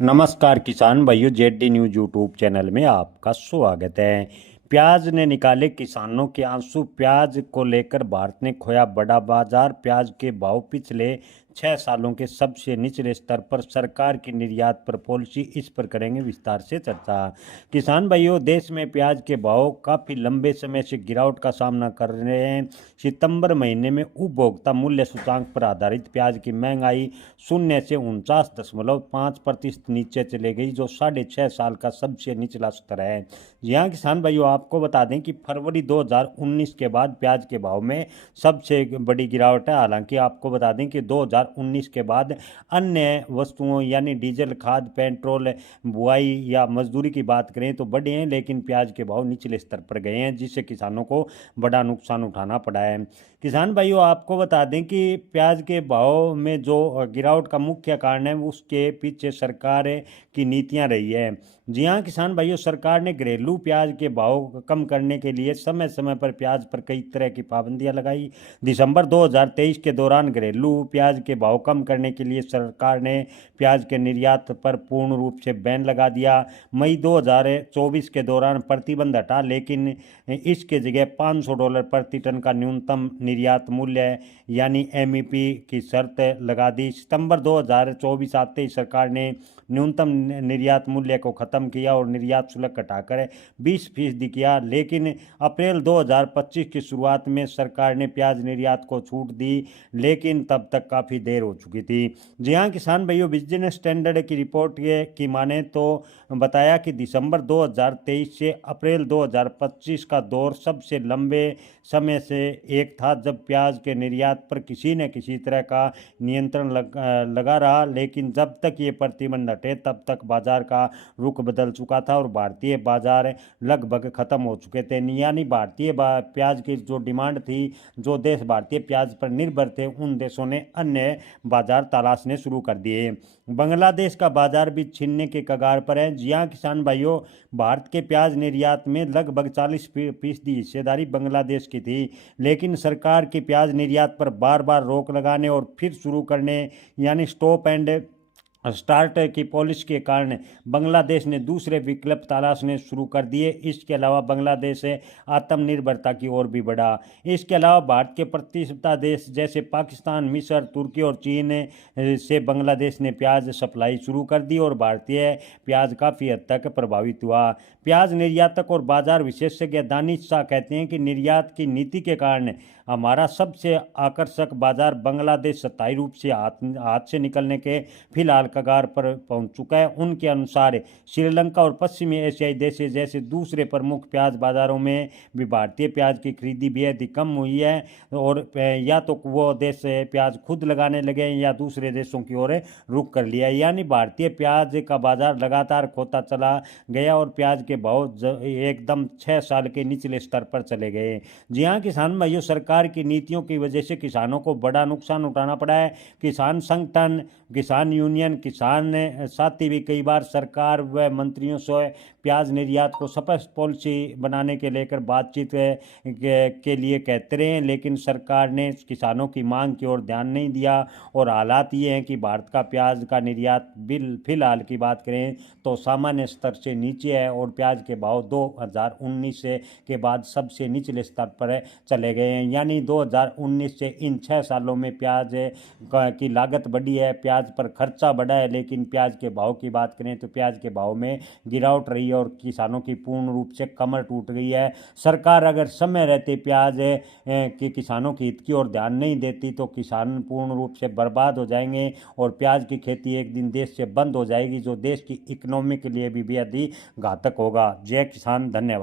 नमस्कार किसान भाइयों, जेडी न्यूज यूट्यूब चैनल में आपका स्वागत है। प्याज ने निकाले किसानों के आंसू। प्याज को लेकर भारत ने खोया बड़ा बाजार। प्याज के भाव पिछले 6 सालों के सबसे निचले स्तर पर। सरकार की निर्यात पर पॉलिसी, इस पर करेंगे विस्तार से चर्चा। किसान भाइयों, देश में प्याज के भाव काफ़ी लंबे समय से गिरावट का सामना कर रहे हैं। सितंबर महीने में उपभोक्ता मूल्य सूचकांक पर आधारित प्याज की महंगाई 0 से 49.5% नीचे चले गई, जो 6.5 साल का सबसे निचला स्तर है। यहाँ किसान भाइयों, आपको बता दें कि फरवरी 2019 के बाद प्याज के भाव में सबसे बड़ी गिरावट है। हालांकि आपको बता दें कि 2019 के बाद अन्य वस्तुओं यानी डीजल, खाद, पेट्रोल, बुआई या मजदूरी की बात करें तो बढ़े हैं, लेकिन प्याज के भाव निचले स्तर पर गए हैं, जिससे किसानों को बड़ा नुकसान उठाना पड़ा है। किसान भाइयों, आपको बता दें कि प्याज के भाव में जो गिरावट का मुख्य कारण है, उसके पीछे सरकार की नीतियां रही है। जी हाँ किसान भाइयों, सरकार ने घरेलू प्याज के भाव कम करने के लिए समय समय पर प्याज पर कई तरह की पाबंदियां लगाई। दिसंबर 2023 के दौरान घरेलू प्याज के भाव कम करने के लिए सरकार ने प्याज के निर्यात पर पूर्ण रूप से बैन लगा दिया। मई 2024 के दौरान प्रतिबंध हटा, लेकिन इसके जगह $500 प्रति टन का न्यूनतम निर्यात मूल्य यानी एमईपी की शर्त लगा दी। सितंबर 2024 आते ही सरकार ने न्यूनतम निर्यात मूल्य को खत्म किया और निर्यात शुल्क घटाकर 20% किया। लेकिन अप्रैल 2025 की शुरुआत में सरकार ने प्याज निर्यात को छूट दी, लेकिन तब तक काफ़ी देर हो चुकी थी। जी हाँ किसान भाइयों, बिजनेस स्टैंडर्ड की रिपोर्ट की माने तो बताया कि दिसंबर 2023 से अप्रैल 2025 का दौर सबसे लंबे समय से एक था, जब प्याज के निर्यात पर किसी न किसी तरह का नियंत्रण लगा रहा। लेकिन जब तक ये प्रतिबंध हटे, तब तक बाजार का रुख बदल चुका था और भारतीय बाजार लगभग खत्म हो चुके थे। यानी भारतीय प्याज की जो डिमांड थी, जो देश भारतीय प्याज पर निर्भर थे, उन देशों ने अन्य बाजार तलाशने शुरू कर दिए। बांग्लादेश का बाजार भी छीनने के कगार पर है। जी हाँ किसान भाइयों, भारत के प्याज निर्यात में लगभग 40% हिस्सेदारी बांग्लादेश की थी, लेकिन सरकार की प्याज निर्यात पर बार बार रोक लगाने और फिर शुरू करने यानी स्टॉप एंड स्टार्ट की पॉलिसी के कारण बांग्लादेश ने दूसरे विकल्प तलाशने शुरू कर दिए। इसके अलावा बांग्लादेश आत्मनिर्भरता की ओर भी बढ़ा। इसके अलावा भारत के प्रतिस्पर्धा देश जैसे पाकिस्तान, मिस्र, तुर्की और चीन से बांग्लादेश ने प्याज सप्लाई शुरू कर दी और भारतीय प्याज काफ़ी हद तक प्रभावित हुआ। प्याज निर्यातक और बाजार विशेषज्ञ दानिश शाह कहते हैं कि निर्यात की नीति के कारण हमारा सबसे आकर्षक बाजार बांग्लादेश स्थायी रूप से हाथ से निकलने के फिलहाल कगार पर पहुंच चुका है। उनके अनुसार श्रीलंका और पश्चिमी एशियाई देश जैसे दूसरे प्रमुख प्याज बाजारों में भी भारतीय प्याज की खरीदी बेहद ही कम हुई है, और या तो वो देश प्याज खुद लगाने लगे हैं या दूसरे देशों की ओर रुख कर लिया है। यानी भारतीय प्याज का बाजार लगातार खोता चला गया और प्याज के भाव एकदम 6 साल के निचले स्तर पर चले गए। जी हाँ किसान भाइयों, सरकार की नीतियों की वजह से किसानों को बड़ा नुकसान उठाना पड़ा है। किसान संगठन, किसान यूनियन, किसान साथी भी कई बार सरकार व मंत्रियों से प्याज निर्यात को स्पष्ट पॉलिसी बनाने के लेकर बातचीत के लिए कहते रहे, लेकिन सरकार ने किसानों की मांग की ओर ध्यान नहीं दिया। और हालात ये हैं कि भारत का प्याज का निर्यात फिलहाल की बात करें तो सामान्य स्तर से नीचे है और प्याज के भाव 2019 के बाद सबसे निचले स्तर पर चले गए हैं। यानी 2019 से इन 6 सालों में प्याज की लागत बढ़ी है, प्याज पर खर्चा बढ़ा है, लेकिन प्याज के भाव की बात करें तो प्याज के भाव में गिरावट रही है और किसानों की पूर्ण रूप से कमर टूट गई है। सरकार अगर समय रहते प्याज के किसानों के हित की ओर ध्यान नहीं देती तो किसान पूर्ण रूप से बर्बाद हो जाएंगे और प्याज की खेती एक दिन देश से बंद हो जाएगी, जो देश की इकोनॉमी के लिए भी बेहद ही घातक होगा। जय किसान, धन्यवाद।